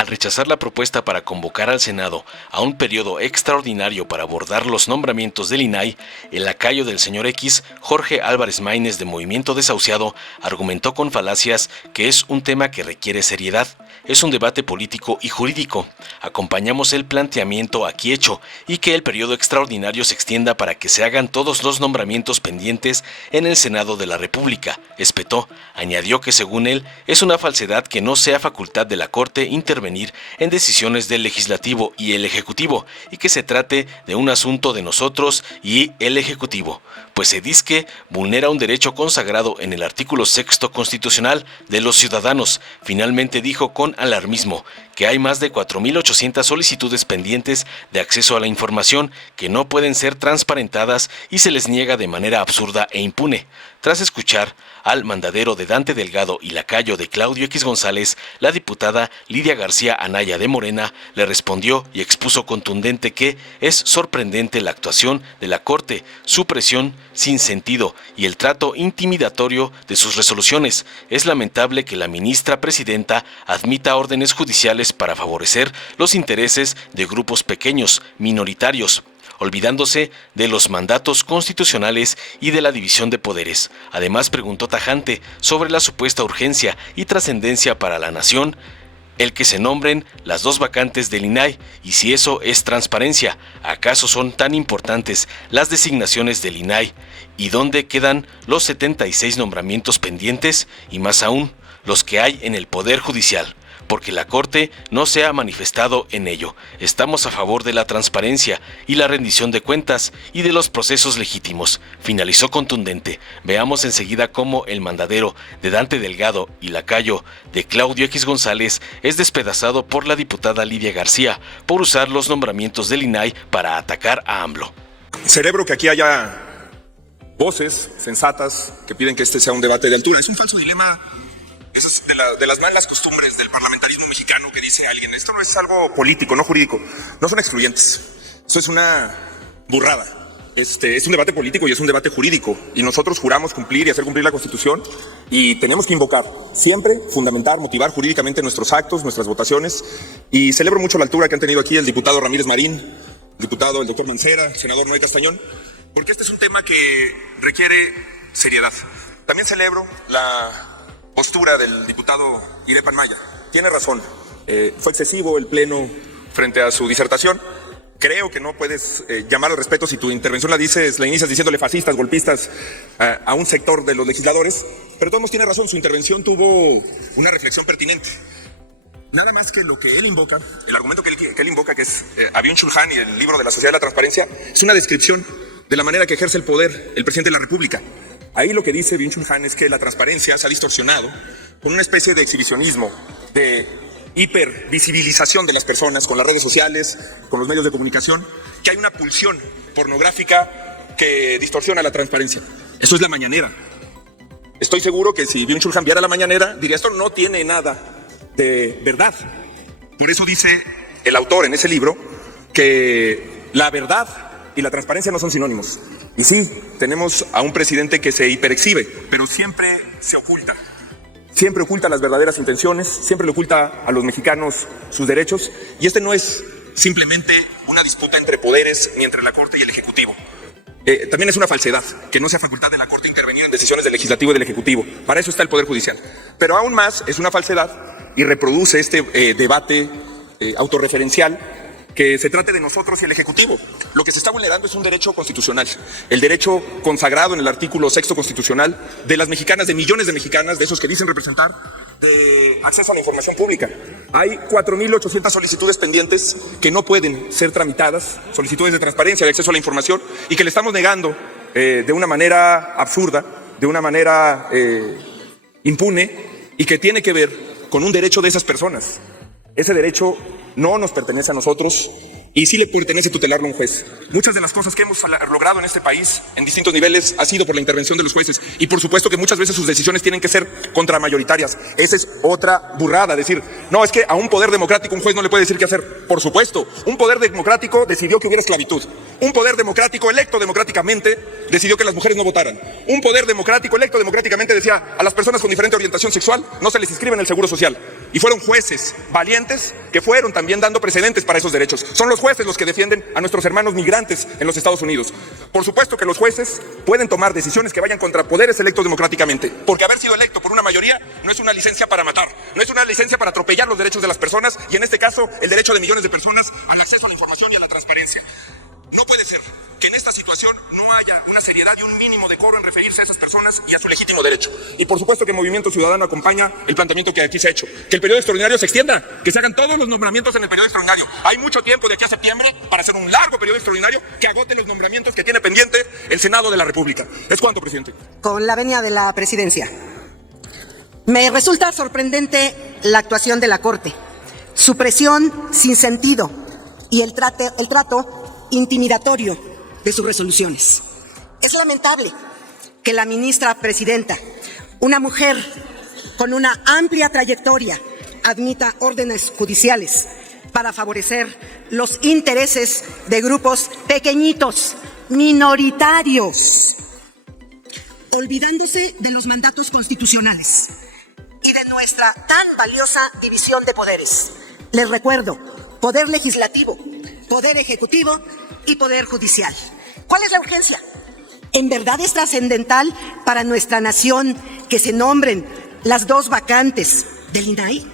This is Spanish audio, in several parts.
al rechazar la propuesta para convocar al Senado a un periodo extraordinario para abordar los nombramientos del INAI, el lacayo del señor X, Jorge Álvarez Maínez de Movimiento Desahuciado, argumentó con falacias que es un tema que requiere seriedad, es un debate político y jurídico. Acompañamos el planteamiento aquí hecho y que el periodo extraordinario se extienda para que se hagan todos los nombramientos pendientes en el Senado de la República, espetó. Añadió que según él es una falsedad que no sea facultad de la Corte intervenir en decisiones del Legislativo y el Ejecutivo y que se trate de un asunto de nosotros y el Ejecutivo, pues se disque vulnera un derecho consagrado en el artículo 6 constitucional de los ciudadanos. Finalmente dijo con alarmismo que hay más de 4.800 solicitudes pendientes de acceso a la información que no pueden ser transparentadas y se les niega de manera absurda e impune. Tras escuchar al mandadero de Dante Delgado y lacayo de Claudio X González, la diputada Lidia García Anaya de Morena le respondió y expuso contundente que es sorprendente la actuación de la Corte, su presión sin sentido y el trato intimidatorio de sus resoluciones. Es lamentable que la ministra presidenta admita órdenes judiciales para favorecer los intereses de grupos pequeños, minoritarios, olvidándose de los mandatos constitucionales y de la división de poderes. Además, preguntó tajante sobre la supuesta urgencia y trascendencia para la nación el que se nombren las dos vacantes del INAI y si eso es transparencia. ¿Acaso son tan importantes las designaciones del INAI? ¿Y dónde quedan los 76 nombramientos pendientes? Y más aún, los que hay en el Poder Judicial, porque la Corte no se ha manifestado en ello. Estamos a favor de la transparencia y la rendición de cuentas y de los procesos legítimos, finalizó contundente. Veamos enseguida cómo el mandadero de Dante Delgado y lacayo de Claudio X González es despedazado por la diputada Lidia García por usar los nombramientos del INAI para atacar a AMLO. Celebro que aquí haya voces sensatas que piden que este sea un debate de altura. Es un falso dilema. Eso es de las malas costumbres del parlamentarismo mexicano que dice alguien, esto no es algo político, no jurídico, no son excluyentes, eso es una burrada. Es un debate político y es un debate jurídico y nosotros juramos cumplir y hacer cumplir la Constitución y tenemos que invocar, siempre fundamentar, motivar jurídicamente nuestros actos, nuestras votaciones y celebro mucho la altura que han tenido aquí el diputado Ramírez Marín, el diputado el doctor Mancera, el senador Noé Castañón, porque este es un tema que requiere seriedad. También celebro la postura del diputado Irepan Maya. Tiene razón, fue excesivo el pleno frente a su disertación. Creo que no puedes llamar al respeto si tu intervención la inicias diciéndole fascistas, golpistas a un sector de los legisladores, pero todos tiene razón, su intervención tuvo una reflexión pertinente. Nada más que lo que él invoca, el argumento que él invoca, que es Byung-Chul Han y el libro de la Sociedad de la Transparencia, es una descripción de la manera que ejerce el poder el presidente de la República. Ahí lo que dice Byung-Chul Han es que la transparencia se ha distorsionado con una especie de exhibicionismo, de hipervisibilización de las personas con las redes sociales, con los medios de comunicación, que hay una pulsión pornográfica que distorsiona la transparencia. Eso es la mañanera. Estoy seguro que si Byung-Chul Han viera la mañanera, diría esto no tiene nada de verdad. Por eso dice el autor en ese libro que la verdad y la transparencia no son sinónimos. Y sí, tenemos a un presidente que se hiperexhibe, pero siempre se oculta. Siempre oculta las verdaderas intenciones, siempre le oculta a los mexicanos sus derechos. Y este no es simplemente una disputa entre poderes ni entre la Corte y el Ejecutivo. También es una falsedad que no sea facultad de la Corte intervenir en decisiones del Legislativo y del Ejecutivo. Para eso está el Poder Judicial. Pero aún más es una falsedad y reproduce este debate autorreferencial que se trate de nosotros y el Ejecutivo. Lo que se está vulnerando es un derecho constitucional, el derecho consagrado en el artículo 6 constitucional de las mexicanas, de millones de mexicanas, de esos que dicen representar, de acceso a la información pública. Hay 4.800 solicitudes pendientes que no pueden ser tramitadas, solicitudes de transparencia, de acceso a la información, y que le estamos negando de una manera absurda, de una manera impune, y que tiene que ver con un derecho de esas personas. Ese derecho no nos pertenece a nosotros y sí le pertenece tutelarlo a un juez. Muchas de las cosas que hemos logrado en este país en distintos niveles ha sido por la intervención de los jueces y por supuesto que muchas veces sus decisiones tienen que ser contramayoritarias. Esa es otra burrada, decir, no, es que a un poder democrático un juez no le puede decir qué hacer. Por supuesto, un poder democrático decidió que hubiera esclavitud. Un poder democrático electo democráticamente decidió que las mujeres no votaran. Un poder democrático electo democráticamente decía a las personas con diferente orientación sexual no se les inscribe en el Seguro Social. Y fueron jueces valientes que fueron también dando precedentes para esos derechos. Son los jueces los que defienden a nuestros hermanos migrantes en los Estados Unidos. Por supuesto que los jueces pueden tomar decisiones que vayan contra poderes electos democráticamente, porque haber sido electo por una mayoría no es una licencia para matar, no es una licencia para atropellar los derechos de las personas y en este caso el derecho de millones de personas al acceso a la información y a la transparencia. No puede ser que en esta situación no haya una seriedad y un mínimo decoro en referirse a esas personas y a su legítimo derecho. Y por supuesto que Movimiento Ciudadano acompaña el planteamiento que aquí se ha hecho, que el periodo extraordinario se extienda, que se hagan todos los nombramientos en el periodo extraordinario. Hay mucho tiempo de aquí a septiembre para hacer un largo periodo extraordinario que agote los nombramientos que tiene pendiente el Senado de la República. ¿Es cuánto, presidente? Con la venia de la presidencia. Me resulta sorprendente la actuación de la Corte, su presión sin sentido y el trato intimidatorio de sus resoluciones. Es lamentable que la ministra presidenta, una mujer con una amplia trayectoria, admita órdenes judiciales para favorecer los intereses de grupos pequeñitos, minoritarios, olvidándose de los mandatos constitucionales y de nuestra tan valiosa división de poderes. Les recuerdo, poder legislativo, poder ejecutivo y poder judicial. ¿Cuál es la urgencia? ¿En verdad es trascendental para nuestra nación que se nombren las dos vacantes del INAI?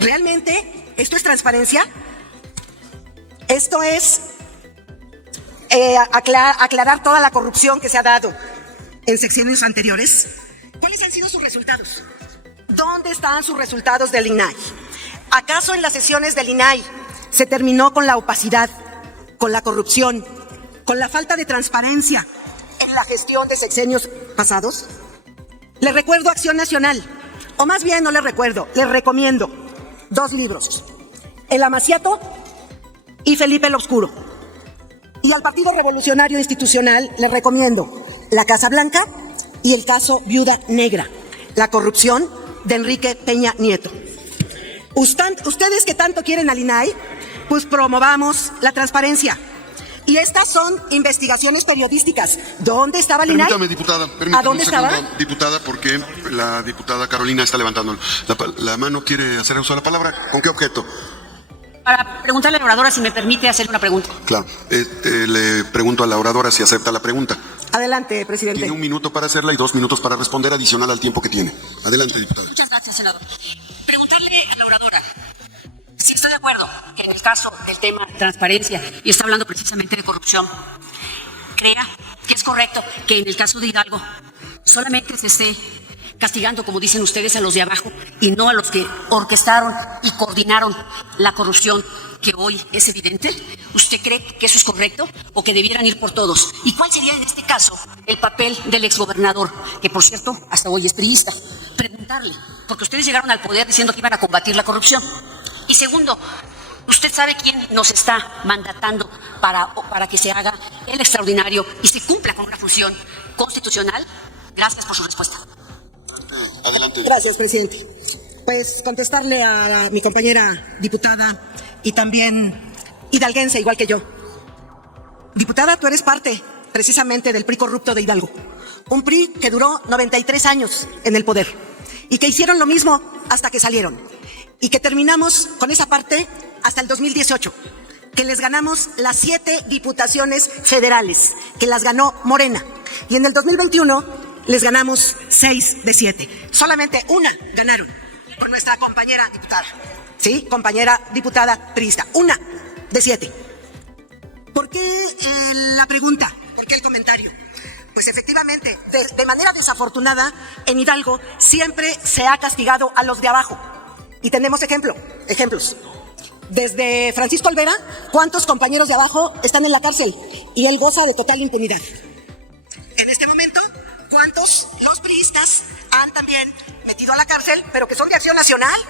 ¿Realmente esto es transparencia? Esto es aclarar toda la corrupción que se ha dado en sexenios anteriores. ¿Cuáles han sido sus resultados? ¿Dónde están sus resultados del INAI? ¿Acaso en las sesiones del INAI se terminó con la opacidad, con la corrupción, con la falta de transparencia en la gestión de sexenios pasados? Les recuerdo Acción Nacional, o más bien no les recuerdo, les recomiendo 2 libros, El Amaciato y Felipe el Obscuro. Y al Partido Revolucionario Institucional les recomiendo La Casa Blanca y el caso Viuda Negra, la corrupción de Enrique Peña Nieto. Ustedes que tanto quieren al INAI, pues promovamos la transparencia. Y estas son investigaciones periodísticas. ¿Dónde estaba el INAI? Permítame, diputada. ¿A dónde estaba? Diputada, porque la diputada Carolina está levantando la mano, quiere hacer uso de la palabra. ¿Con qué objeto? Para preguntarle a la oradora si me permite hacer una pregunta. Claro. Le pregunto a la oradora si acepta la pregunta. Adelante, presidente. Tiene 1 minuto para hacerla y 2 minutos para responder, adicional al tiempo que tiene. Adelante, diputada. Muchas gracias, senador. Preguntarle a la oradora si está de acuerdo que en el caso del tema de transparencia, y está hablando precisamente de corrupción, crea que es correcto que en el caso de Hidalgo solamente se esté castigando, como dicen ustedes, a los de abajo y no a los que orquestaron y coordinaron la corrupción que hoy es evidente. ¿Usted cree que eso es correcto o que debieran ir por todos? ¿Y cuál sería en este caso el papel del exgobernador, que por cierto hasta hoy es priista? Preguntarle, porque ustedes llegaron al poder diciendo que iban a combatir la corrupción. Y segundo, ¿usted sabe quién nos está mandatando para que se haga el extraordinario y se cumpla con una función constitucional? Gracias por su respuesta. Adelante. Gracias, presidente. Pues contestarle a mi compañera diputada y también hidalguense, igual que yo. Diputada, tú eres parte precisamente del PRI corrupto de Hidalgo. Un PRI que duró 93 años en el poder y que hicieron lo mismo hasta que salieron. Y que terminamos con esa parte hasta el 2018, que les ganamos las 7 diputaciones federales, que las ganó Morena. Y en el 2021 les ganamos 6 de 7. Solamente una ganaron con nuestra compañera diputada. ¿Sí? Compañera diputada priista. 1 de 7. ¿Por qué la pregunta? ¿Por qué el comentario? Pues efectivamente, de manera desafortunada, en Hidalgo siempre se ha castigado a los de abajo. Y tenemos ejemplos. Desde Francisco Olvera, ¿cuántos compañeros de abajo están en la cárcel? Y él goza de total impunidad. En este momento, ¿cuántos los priistas han también metido a la cárcel, pero que son de Acción Nacional?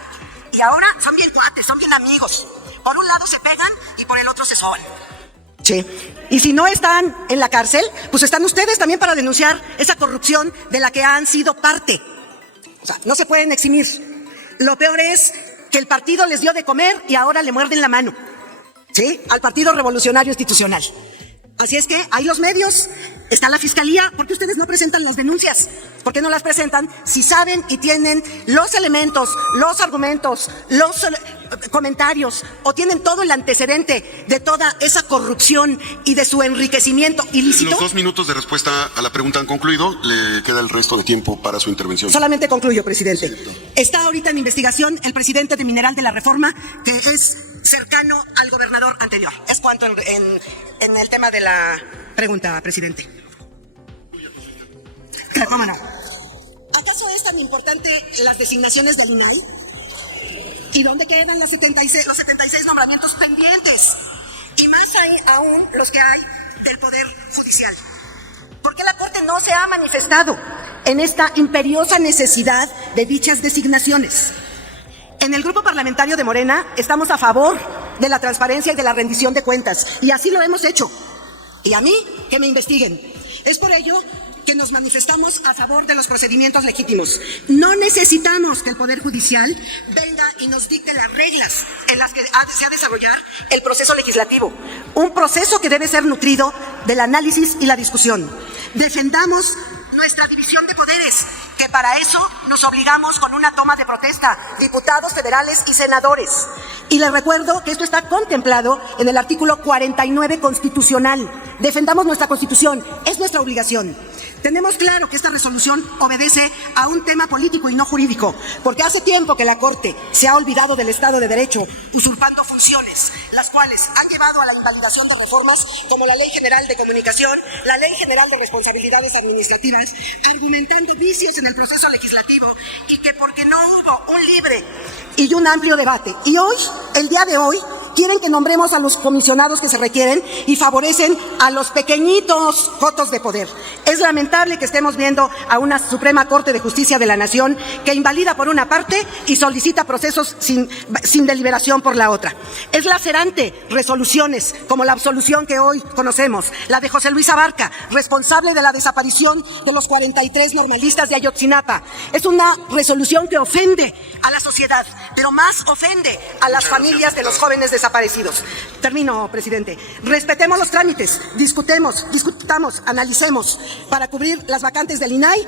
Y ahora son bien cuates, son bien amigos. Por un lado se pegan y por el otro se soban. Sí. Y si no están en la cárcel, pues están ustedes también para denunciar esa corrupción de la que han sido parte. O sea, no se pueden eximir. Lo peor es que el partido les dio de comer y ahora le muerden la mano. ¿Sí? Al Partido Revolucionario Institucional. Así es que hay los medios, está la fiscalía. ¿Por qué ustedes no presentan las denuncias? ¿Por qué no las presentan si saben y tienen los elementos, los argumentos, los comentarios o tienen todo el antecedente de toda esa corrupción y de su enriquecimiento ilícito? Los 2 minutos de respuesta a la pregunta han concluido. Le queda el resto de tiempo para su intervención. Solamente concluyo, presidente. Está ahorita en investigación el presidente de Mineral de la Reforma, que es cercano al gobernador anterior. Es cuanto en el tema de la pregunta, presidente. ¿Cómo no? ¿Acaso es tan importante las designaciones del INAI? ¿Y dónde quedan los 76 nombramientos pendientes? Y más aún los que hay del Poder Judicial. ¿Por qué la Corte no se ha manifestado en esta imperiosa necesidad de dichas designaciones? En el grupo parlamentario de Morena estamos a favor de la transparencia y de la rendición de cuentas, y así lo hemos hecho. Y a mí, que me investiguen. Es por ello que nos manifestamos a favor de los procedimientos legítimos. No necesitamos que el Poder Judicial venga y nos dicte las reglas en las que se ha de desarrollar el proceso legislativo. Un proceso que debe ser nutrido del análisis y la discusión. Defendamos nuestra división de poderes, que para eso nos obligamos con una toma de protesta, diputados federales y senadores. Y les recuerdo que esto está contemplado en el artículo 49 constitucional. Defendamos nuestra Constitución, es nuestra obligación. Tenemos claro que esta resolución obedece a un tema político y no jurídico, porque hace tiempo que la Corte se ha olvidado del Estado de Derecho, usurpando funciones, las cuales han llevado a la invalidación de reformas como la Ley General de Comunicación, la Ley General de Responsabilidades Administrativas, argumentando vicios en el proceso legislativo y que porque no hubo un libre y un amplio debate. Y hoy, el día de hoy, quieren que nombremos a los comisionados que se requieren y favorecen a los pequeñitos cotos de poder. Es lamentable que estemos viendo a una Suprema Corte de Justicia de la Nación que invalida por una parte y solicita procesos sin deliberación por la otra. Es lacerante resoluciones como la absolución que hoy conocemos, la de José Luis Abarca, responsable de la desaparición de los 43 normalistas de Ayotzinapa. Es una resolución que ofende a la sociedad, pero más ofende a las familias de los jóvenes desaparecidos. Termino, presidente. Respetemos los trámites, discutamos, analicemos. Para cubrir las vacantes del INAI,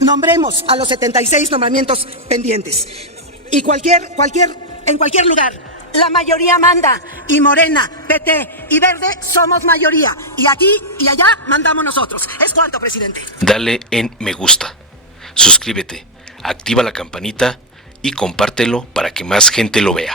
nombremos a los 76 nombramientos pendientes. Y en cualquier lugar, la mayoría manda, y Morena, PT y Verde somos mayoría. Y aquí y allá mandamos nosotros. Es cuanto, presidente. Dale en me gusta, suscríbete, activa la campanita y compártelo para que más gente lo vea.